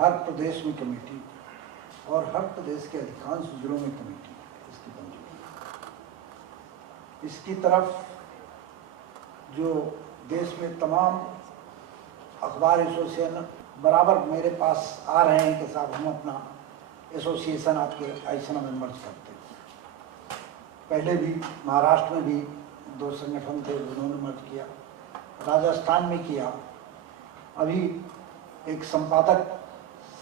हर प्रदेश में कमेटी और हर प्रदेश के अधिकांश जिलों में कमेटी इसकी बन चुकी है। इसकी तरफ जो देश में तमाम अखबार एसोसिएशन बराबर मेरे पास आ रहे हैं कि साहब हम अपना एसोसिएशन आपके आईसना में मर्ज करते हैं। पहले भी महाराष्ट्र में भी 2 संगठन थे, उन्होंने मर्ज किया, राजस्थान में किया, अभी एक संपादक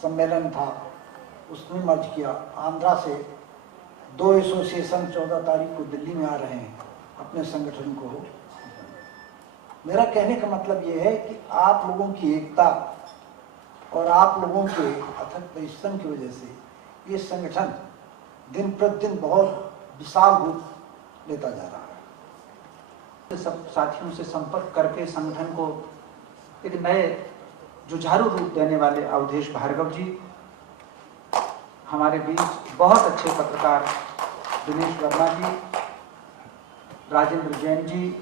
सम्मेलन था उसमें मर्ज किया। आंध्रा से 2 एसोसिएशन 14 तारीख को दिल्ली में आ रहे हैं अपने संगठन को। मेरा कहने का मतलब ये है कि आप लोगों की एकता और आप लोगों के अथक परिश्रम की वजह से ये संगठन दिन प्रतिदिन बहुत विशाल रूप लेता जा रहा है। सब साथियों से संपर्क करके संगठन को एक नए जुझारू रूप देने वाले अवधेश भार्गव जी, हमारे बीच बहुत अच्छे पत्रकार दिनेश वर्मा जी, राजेंद्र जैन जी,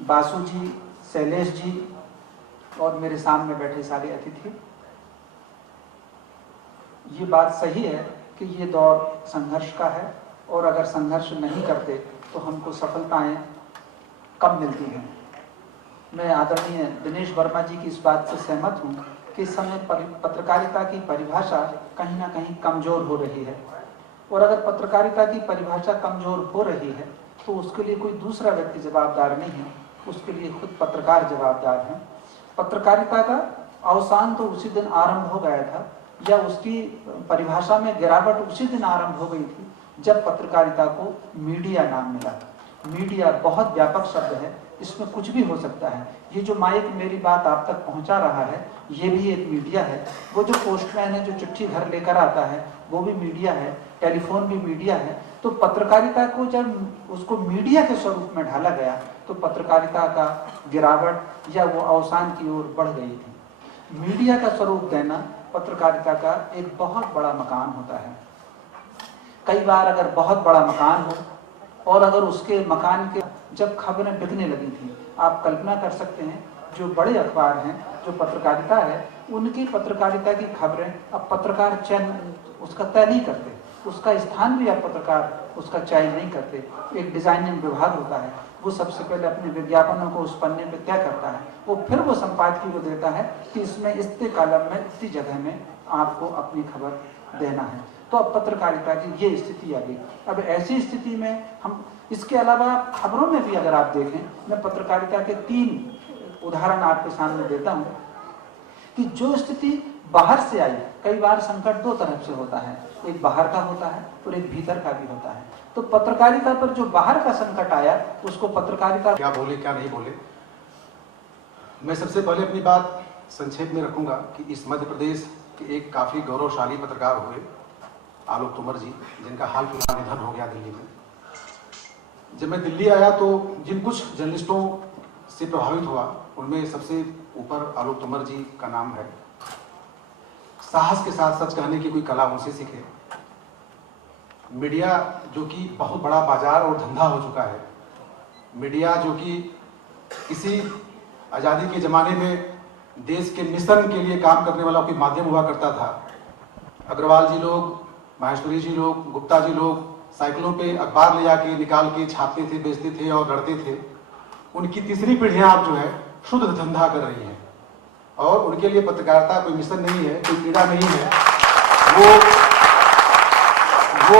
बासु जी, शैलेश जी और मेरे सामने बैठे सारे अतिथि। ये बात सही है कि ये दौर संघर्ष का है और अगर संघर्ष नहीं करते तो हमको सफलताएं कम मिलती हैं। मैं आदरणीय दिनेश वर्मा जी की इस बात से सहमत हूँ कि इस समय पत्रकारिता की परिभाषा कहीं ना कहीं कमजोर हो रही है और अगर पत्रकारिता की परिभाषा कमजोर हो रही है तो उसके लिए कोई दूसरा व्यक्ति जवाबदार नहीं है, उसके लिए खुद पत्रकार जवाबदार हैं। पत्रकारिता का अवसान तो उसी दिन आरंभ हो गया था या उसकी परिभाषा में गिरावट उसी दिन आरंभ हो गई थी जब पत्रकारिता को मीडिया नाम मिला। मीडिया बहुत व्यापक शब्द है, इसमें कुछ भी हो सकता है। ये जो माइक मेरी बात आप तक पहुंचा रहा है ये भी एक मीडिया है, वो जो पोस्टमैन है जो चिट्ठी घर लेकर आता है वो भी मीडिया है, टेलीफोन भी मीडिया है। तो पत्रकारिता को जब उसको मीडिया के स्वरूप में ढाला गया तो पत्रकारिता का गिरावट या वो अवसान की ओर बढ़ गई थी। मीडिया का स्वरूप देना पत्रकारिता का एक बहुत बड़ा मकान होता है। कई बार अगर बहुत बड़ा मकान हो और अगर उसके मकान के जब खबरें बिकने लगी थी, आप कल्पना कर सकते हैं जो बड़े अखबार हैं, जो पत्रकारिता है, उनकी पत्रकारिता की खबरें अब पत्रकार चयन उसका तय नहीं करते, उसका स्थान भी अब पत्रकार उसका चयन नहीं करते। एक डिजाइनिंग विभाग होता है, वो सबसे पहले अपने विज्ञापनों को उस पन्ने पे तय करता है, वो फिर वो संपादकीय को देता है कि इसमें इतने कॉलम में इतनी जगह में आपको अपनी खबर देना है। तो अब पत्रकारिता की ये स्थिति आ गई। अब ऐसी स्थिति में हम इसके अलावा खबरों में भी अगर आप देखें, मैं पत्रकारिता के 3 उदाहरण आपके सामने देता हूं कि जो स्थिति बाहर से आई, कई बार संकट 2 तरफ से होता है, एक बाहर का होता है और एक भीतर का भी होता है। तो पत्रकारिता पर जो बाहर का संकट आया उसको पत्रकारिता क्या बोले क्या नहीं बोले। मैं सबसे पहले अपनी बात संक्षेप में रखूंगा कि इस मध्य प्रदेश के एक काफी गौरवशाली पत्रकार हुए आलोक तोमर जी, जिनका हाल फिलहाल निधन हो गया दिल्ली में। जब मैं दिल्ली आया तो जिन कुछ जर्नलिस्टों से प्रभावित हुआ उनमें सबसे ऊपर आलोक तोमर जी का नाम है। साहस के साथ सच कहने की कोई कला उनसे सीखे। मीडिया जो कि बहुत बड़ा बाजार और धंधा हो चुका है, मीडिया जो कि किसी आज़ादी के ज़माने में देश के मिशन के लिए काम करने वाला कोई माध्यम हुआ करता था। अग्रवाल जी लोग, माहेश्वरी जी लोग, गुप्ता जी लोग साइकिलों पे अखबार ले जाके निकाल के छापते थे, बेचते थे और लड़ते थे। उनकी तीसरी पीढ़ियां अब जो है शुद्ध धंधा कर रही हैं और उनके लिए पत्रकारिता कोई मिशन नहीं है, कोई पीड़ा नहीं है। वो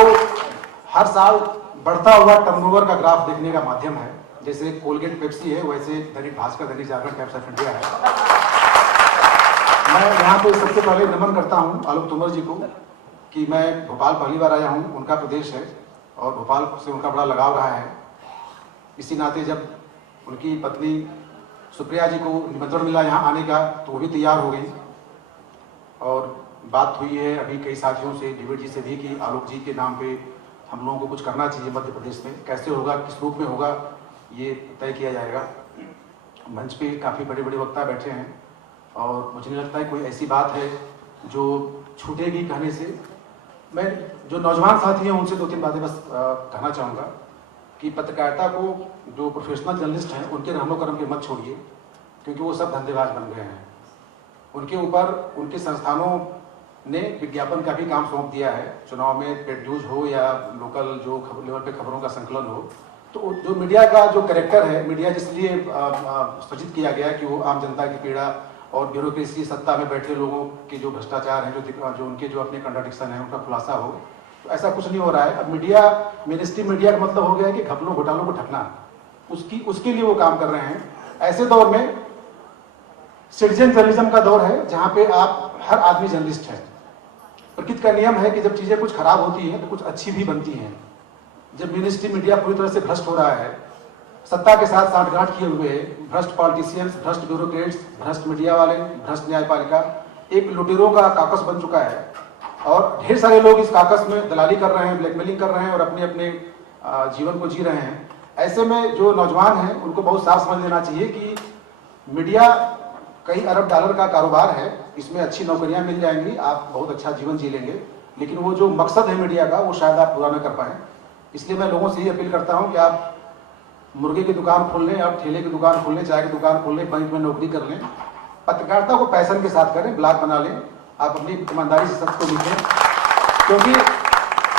हर साल बढ़ता हुआ टर्नओवर का ग्राफ देखने का माध्यम है। जैसे कोलगेट पेप्सी है, वैसे Dainik Bhaskar, Dainik Jagran, times of India है। मैं यहाँ पे सबसे पहले नमन करता हूँ आलोक तोमर जी को कि मैं भोपाल पहली बार आया हूँ, उनका प्रदेश है और भोपाल से उनका बड़ा लगाव रहा है। इसी नाते जब उनकी पत्नी सुप्रिया जी को निमंत्रण मिला यहाँ आने का तो वो भी तैयार हो गई और बात हुई है अभी कई साथियों से, डिविड जी से भी, कि आलोक जी के नाम पे हम लोगों को कुछ करना चाहिए मध्य प्रदेश में। कैसे होगा, किस रूप में होगा, ये तय किया जाएगा। मंच पे काफ़ी बड़े बड़े वक्ता बैठे हैं और मुझे नहीं लगता है कोई ऐसी बात है जो छूटेगी कहने से। मैं जो नौजवान साथी हैं उनसे 2-3 बातें बस कहना चाहूँगा कि पत्रकारिता को जो प्रोफेशनल जर्नलिस्ट हैं उनके रहनो करम के मत छोड़िए, क्योंकि वो सब धंधेबाज बन गए हैं। उनके ऊपर उनके संस्थानों ने विज्ञापन का भी काम सौंप दिया है। चुनाव में पेड न्यूज हो या लोकल जो लेवल पे खबरों का संकलन हो, तो जो मीडिया का जो कैरेक्टर है, मीडिया जिसलिए सृजित किया गया कि वो आम जनता की पीड़ा और ब्यूरोक्रेसी, सत्ता में बैठे लोगों के जो भ्रष्टाचार है, जो उनके जो अपने कंट्राडिक्शन है, उनका खुलासा हो। तो ऐसा कुछ नहीं हो रहा है। अब मीडिया, मेनस्ट्रीम मीडिया का मतलब हो गया है कि घपलों घोटालों को ढकना, उसके लिए वो काम कर रहे हैं। ऐसे दौर में सिटीजन जर्नलिज्म का दौर है, जहां पे आप हर आदमी जर्नलिस्ट है। प्रकृति का नियम है कि जब चीजें कुछ खराब होती हैं तो कुछ अच्छी भी बनती हैं। जब मिनिस्ट्री मीडिया पूरी तरह से भ्रष्ट हो रहा है, सत्ता के साथ सांठगांठ किए हुए भ्रष्ट पॉलिटिशियंस, भ्रष्ट ब्यूरोक्रेट्स, भ्रष्ट मीडिया वाले, भ्रष्ट न्यायपालिका एक लुटेरों का काकस बन चुका है और ढेर सारे लोग इस काकस में दलाली कर रहे हैं, ब्लैकमेलिंग कर रहे हैं और अपने अपने जीवन को जी रहे हैं। ऐसे में जो नौजवान हैं उनको बहुत साफ समझ लेना चाहिए कि मीडिया कई अरब डॉलर का कारोबार है, इसमें अच्छी नौकरियां मिल जाएंगी, आप बहुत अच्छा जीवन जी लेंगे, लेकिन वो जो मकसद है मीडिया का वो शायद आप पूरा न कर पाएं। इसलिए मैं लोगों से ये अपील करता हूं कि आप मुर्गे की दुकान खोल लें, आप ठेले की दुकान खोल लें, चाय की दुकान खोल लें, बैंक में नौकरी कर लें, पत्रकारिता को पैशन के साथ करें, ब्लॉग बना लें, आप अपनी ईमानदारी से सत्य को लिखें। क्योंकि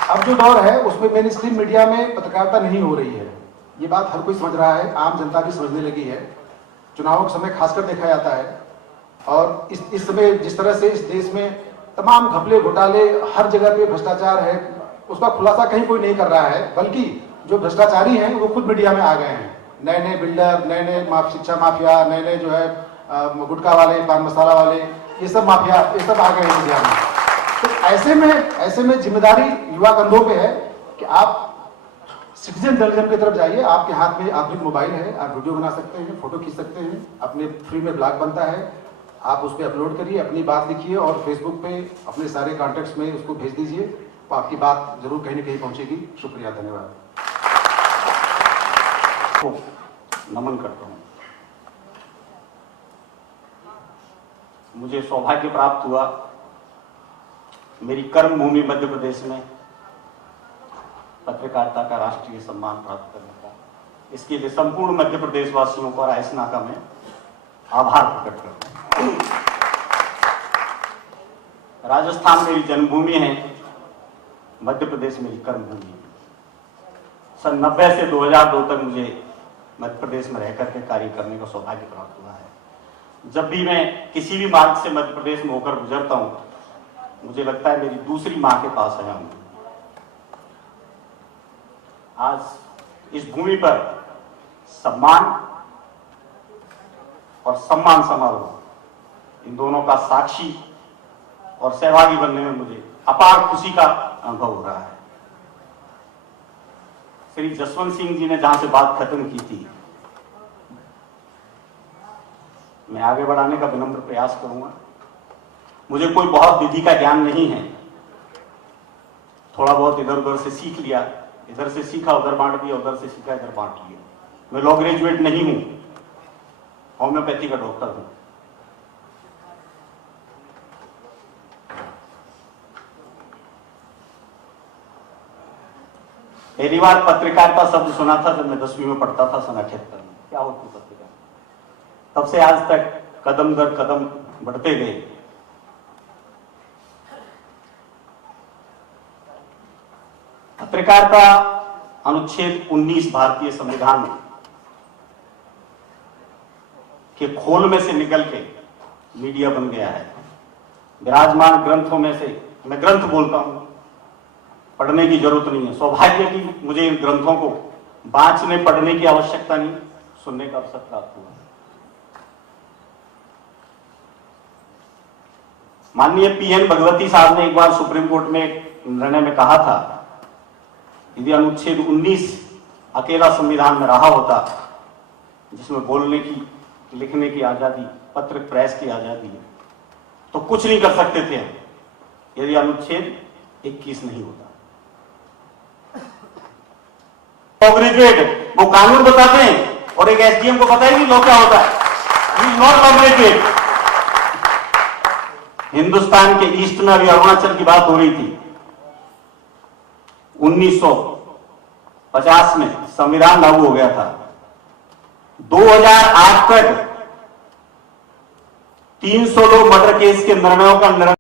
अब जो दौर है उसमें मेन स्ट्रीम मीडिया में पत्रकारिता नहीं हो रही है। ये बात हर कोई समझ रहा है, आम जनता भी समझने लगी है। चुनावों के समय खासकर देखा जाता है और इस समय जिस तरह से इस देश में तमाम घपले घोटाले, हर जगह पे भ्रष्टाचार है, उसका खुलासा कहीं कोई नहीं कर रहा है, बल्कि जो भ्रष्टाचारी हैं वो खुद मीडिया में आ गए हैं। नए नए बिल्डर, नए नए शिक्षा माफिया, नए नए जो है गुटखा वाले, पान मसाला वाले, ये सब माफिया, ये सब आ गए हैं मीडिया में। तो ऐसे में जिम्मेदारी युवा कंधों पे है कि आप सिटीजन जर्नलिज्म की तरफ जाइए। आपके हाथ में आधुनिक मोबाइल है, आप वीडियो बना सकते हैं, फोटो खींच सकते हैं, अपने फ्री में ब्लॉग बनता है, आप उस पर अपलोड करिए, अपनी बात लिखिए और फेसबुक पे अपने सारे कॉन्टेक्ट्स में उसको भेज दीजिए, तो आपकी बात जरूर कहीं न कहीं पहुंचेगी। शुक्रिया, धन्यवाद। नमन करता हूं। मुझे सौभाग्य प्राप्त हुआ मेरी कर्म भूमि मध्य प्रदेश में पत्रकारिता का राष्ट्रीय सम्मान प्राप्त करने का। इसके लिए संपूर्ण मध्य प्रदेश वासियों को और नाका में आभार प्रकट करता हूं। राजस्थान मेरी जन्मभूमि है, मध्य प्रदेश मेरी कर्म भूमि है। सन 90 से 2002 तक मुझे मध्य प्रदेश में रहकर के कार्य करने का सौभाग्य प्राप्त हुआ है। जब भी मैं किसी भी मार्ग से मध्य प्रदेश में होकर गुजरता हूं, मुझे लगता है मेरी दूसरी मां के पास आया हूं। आज इस भूमि पर सम्मान और सम्मान समारोह, इन दोनों का साक्षी और सहभागी बनने में मुझे अपार खुशी का अनुभव हो रहा है। श्री जसवंत सिंह जी ने जहां से बात खत्म की थी, मैं आगे बढ़ाने का विनम्र प्रयास करूंगा। मुझे कोई बहुत विधि का ज्ञान नहीं है, थोड़ा बहुत इधर उधर से सीख लिया, इधर से सीखा उधर बांट दिया, उधर से सीखा इधर बांट लिया। मैं लॉ ग्रेजुएट नहीं हूं, होम्योपैथी का डॉक्टर हूं। पहली बार पत्रकारिता शब्द सुना था जब मैं 10वीं में पढ़ता था, सन 78 में। क्या होती पत्रकारिता? तब से आज तक कदम दर कदम बढ़ते गए। पत्रकारिता अनुच्छेद 19 भारतीय संविधान के खोल में से निकल के मीडिया बन गया है। विराजमान ग्रंथों में से, मैं ग्रंथ बोलता हूं, पढ़ने की जरूरत नहीं है। सौभाग्य की मुझे इन ग्रंथों को बांचने पढ़ने की आवश्यकता नहीं, सुनने का अवसर प्राप्त हुआ। माननीय पीएन भगवती साहब ने एक बार सुप्रीम कोर्ट में एक निर्णय में कहा था, यदि अनुच्छेद 19 अकेला संविधान में रहा होता, जिसमें बोलने की, लिखने की आजादी, पत्र प्रेस की आजादी है, तो कुछ नहीं कर सकते थे यदि अनुच्छेद 21 नहीं होता। ग्रेजुएट वो कानून बताते हैं और एक एसडीएम को पता ही नहीं लॉ क्या होता है। He is not graduate. Hindustan के ईस्ट में अभी अरुणाचल की बात हो रही थी। 1950 में संविधान लागू हो गया था। 2008 तक 300 लोग मर्डर केस के निर्णयों का निर्णय